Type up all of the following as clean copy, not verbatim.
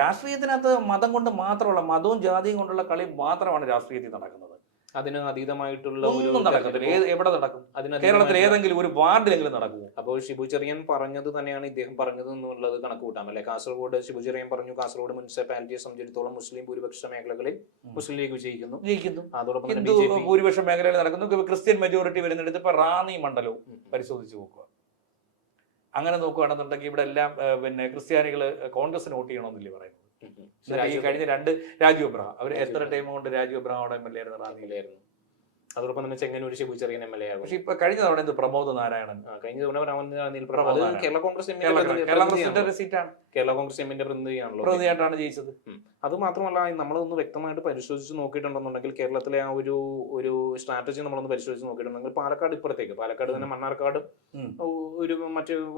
രാഷ്ട്രീയത്തിനകത്ത് മതം കൊണ്ട് മാത്രമുള്ള മതവും ജാതിയും കൊണ്ടുള്ള കളി മാത്രമാണ് രാഷ്ട്രീയത്തിൽ നടക്കുന്നത്. അതിന് അതീതമായിട്ടുള്ള ഒന്നും നടക്കത്തില്ല. എവിടെ നടക്കും? കേരളത്തിൽ ഏതെങ്കിലും ഒരു വാർഡിലെങ്കിലും നടക്കുമോ? അപ്പോൾ ഷിബു ചെറിയൻ പറഞ്ഞത് തന്നെയാണ് ഇദ്ദേഹം പറഞ്ഞത് എന്നുള്ളത് കണക്ക് കൂട്ടാം അല്ലെ? കാസർഗോഡ് ഷിബു ചെറിയൻ പറഞ്ഞു, കാസർഗോഡ് മുനിസിപ്പാലിറ്റിയെ സംബന്ധിച്ചിടത്തോളം മുസ്ലിം ഭൂരിപക്ഷ മേഖലകളിൽ മുസ്ലിം ലീഗ് ജയിക്കുന്നു. അതോടൊപ്പം ഹിന്ദു ഭൂരിപക്ഷ മേഖലകളിൽ നടക്കുന്നു. ക്രിസ്ത്യൻ മെജോറിറ്റി വരുന്നിടത്ത് ഇപ്പൊ റാന്നി മണ്ഡലവും പരിശോധിച്ച് നോക്കുക. അങ്ങനെ നോക്കുകയാണെന്നുണ്ടെങ്കിൽ ഇവിടെ എല്ലാം ക്രിസ്ത്യാനികള് കോൺഗ്രസിന് വോട്ട് ചെയ്യണമെന്നില്ലേ പറയുന്നത്. ഈ കഴിഞ്ഞ 2 രാജു എബ്രഹാം അവർ എത്ര ടൈം കൊണ്ട് രാജു എബ്രഹാം അവിടെ MLA ആയിരുന്നു, റാന്നിയിലായിരുന്നു. അതോടൊപ്പം തന്നെ ചെങ്ങന്നൂർ ഷിബു ചെറിയൻ MLA ആയിരുന്നു. പക്ഷെ ഇപ്പൊ കഴിഞ്ഞ തവണ എന്ത് പ്രമോദ് നാരായണൻ, കഴിഞ്ഞ തവണ കേരള കോൺഗ്രസ് സീറ്റാണ്, കേരള കോൺഗ്രസ് എമ്മിന്റെ പ്രതിനിധിയായിട്ടാണ് ജയിച്ചത്. അത് മാത്രമല്ല, നമ്മളൊന്ന് വ്യക്തമായിട്ട് പരിശോധിച്ച് നോക്കിയിട്ടുണ്ടെന്നുണ്ടെങ്കിൽ കേരളത്തിലെ ആ ഒരു സ്ട്രാറ്റജി നമ്മളൊന്ന് പരിശോധിച്ച് നോക്കിയിട്ടുണ്ടെങ്കിൽ പാലക്കാട് ഇപ്പുറത്തേക്ക്, പാലക്കാട് തന്നെ മണ്ണാർക്കാട് ഒരു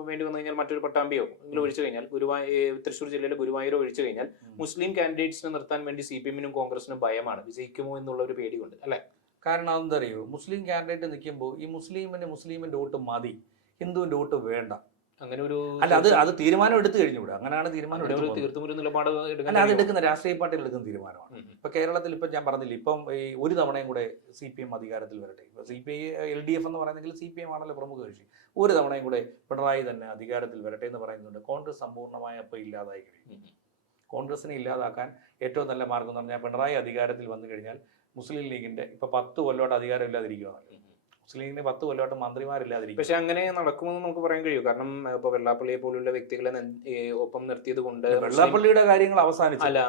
വേണ്ടി വന്നു കഴിഞ്ഞാൽ മറ്റൊരു പട്ടാമ്പിയോ എങ്കിലും ഒഴിച്ചു കഴിഞ്ഞാൽ തൃശ്ശൂർ ജില്ലയിലെ ഗുരുവായൂരോ ഒഴിച്ചു കഴിഞ്ഞാൽ മുസ്ലിം കാൻഡിഡേറ്റ്സിനെ നിർത്താൻ വേണ്ടി CPM-നും കോൺഗ്രസിനും ഭയമാണ്, വിജയിക്കുമോ എന്നുള്ള ഒരു പേടിയുണ്ട് അല്ലെ? കാരണം അതെന്താ അറിയോ, മുസ്ലിം കാൻഡിഡേറ്റ് നിൽക്കുമ്പോൾ ഈ മുസ്ലിമിന്റെ വോട്ട് മതി, ഹിന്ദുവിന്റെ വോട്ട് വേണ്ട. അങ്ങനെ ഒരു അത് തീരുമാനം എടുത്തു കഴിഞ്ഞൂടെ? അങ്ങനെയാണ് തീരുമാനം തീർത്തും ഒരു നിലപാട് അത് എടുക്കുന്ന രാഷ്ട്രീയ പാർട്ടികൾ എടുക്കുന്ന തീരുമാനമാണ്. ഇപ്പൊ കേരളത്തിൽ ഇപ്പൊ ഞാൻ പറഞ്ഞില്ല, ഇപ്പം ഈ ഒരു തവണയും കൂടെ CPM അധികാരത്തിൽ വരട്ടെ. ഇപ്പൊ LDF എന്ന് പറയുന്നെങ്കിൽ CPM ആണല്ലോ പ്രമുഖ കക്ഷി. ഒരു തവണയും കൂടെ പിണറായി തന്നെ അധികാരത്തിൽ വരട്ടെ എന്ന് പറയുന്നുണ്ട്. കോൺഗ്രസ് സമ്പൂർണ്ണമായി അപ്പൊ ഇല്ലാതായി കഴിയും. കോൺഗ്രസിനെ ഇല്ലാതാക്കാൻ ഏറ്റവും നല്ല മാർഗം എന്ന് പറഞ്ഞാൽ പിണറായി അധികാരത്തിൽ വന്നു കഴിഞ്ഞാൽ മുസ്ലിം ലീഗിന്റെ ഇപ്പൊ 10 കൊല്ലമായിട്ട് അധികാരം ഇല്ലാതിരിക്കുകയാണ്. മുസ്ലിം ലീഗിന് 10 കൊല്ലമായിട്ട് മന്ത്രിമാരില്ലാതിരിക്കും. പക്ഷെ അങ്ങനെ നടക്കുമെന്ന് നമുക്ക് പറയാൻ കഴിയും. കാരണം ഇപ്പൊ വെള്ളാപ്പള്ളിയെ പോലുള്ള വ്യക്തികളെ ഒപ്പം നിർത്തിയത് കൊണ്ട്, വെള്ളാപ്പള്ളിയുടെ കാര്യങ്ങൾ അവസാനിച്ചു അല്ല,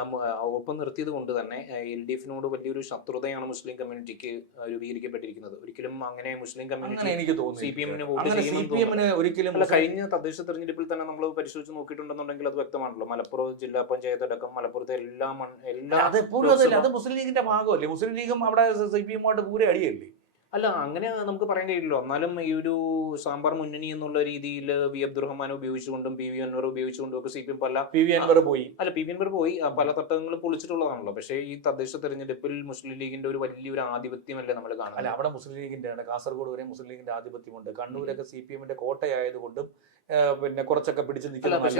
ഒപ്പം നിർത്തിയത് കൊണ്ട് തന്നെ LDF-നോട് വലിയൊരു ശത്രുതയാണ് മുസ്ലിം കമ്മ്യൂണിറ്റിക്ക് രൂപീകരിക്കപ്പെട്ടിരിക്കുന്നത്. ഒരിക്കലും അങ്ങനെ മുസ്ലിം കമ്മ്യൂണിറ്റി എനിക്ക് തോന്നുന്നു CPM-ന് വോട്ട് ചെയ്യുമെന്ന് ഒരിക്കലും അല്ല. കഴിഞ്ഞ തദ്ദേശ തെരഞ്ഞെടുപ്പിൽ തന്നെ നമ്മൾ പരിശോധിച്ച് നോക്കിയിട്ടുണ്ടെന്നുണ്ടെങ്കിൽ അത് വ്യക്തമാണല്ലോ. മലപ്പുറം ജില്ലാ പഞ്ചായത്ത് അടക്കം മലപ്പുറത്തെ എല്ലാ മുസ്ലിം ലീഗിന്റെ ഭാഗമല്ലേ? മുസ്ലിം ലീഗും അവിടെ CPM-ആയിട്ട് പൂരെ അടിയല്ലേ? അല്ല, അങ്ങനെ നമുക്ക് പറയാൻ കഴിയില്ലല്ലോ. എന്നാലും ഈ ഒരു സാമ്പാർ മുന്നണി എന്നുള്ള രീതിയിൽ വി അബ്ദുറഹ്മാനെ ഉപയോഗിച്ചുകൊണ്ടും PV അൻവർ ഉപയോഗിച്ചുകൊണ്ടും ഒക്കെ CPM PV അൻവർ പോയി പല തട്ടങ്ങളും പൊളിച്ചിട്ടുള്ളതാണല്ലോ. പക്ഷേ ഈ തദ്ദേശ തെരഞ്ഞെടുപ്പിൽ മുസ്ലിം ലീഗിന്റെ ഒരു വലിയൊരു ആധിപത്യമല്ലേ നമ്മൾ കാണുന്നത്? അല്ല, അവിടെ മുസ്ലിം ലീഗിന്റെ ആണ്. കാസർഗോഡ് വരെ മുസ്ലിം ലീഗിന്റെ ആധിപത്യമുണ്ട്. കണ്ണൂരൊക്കെ CPM-ന്റെ കോട്ടയായതുകൊണ്ടും കുറച്ചൊക്കെ പിടിച്ചു നിൽക്കുന്ന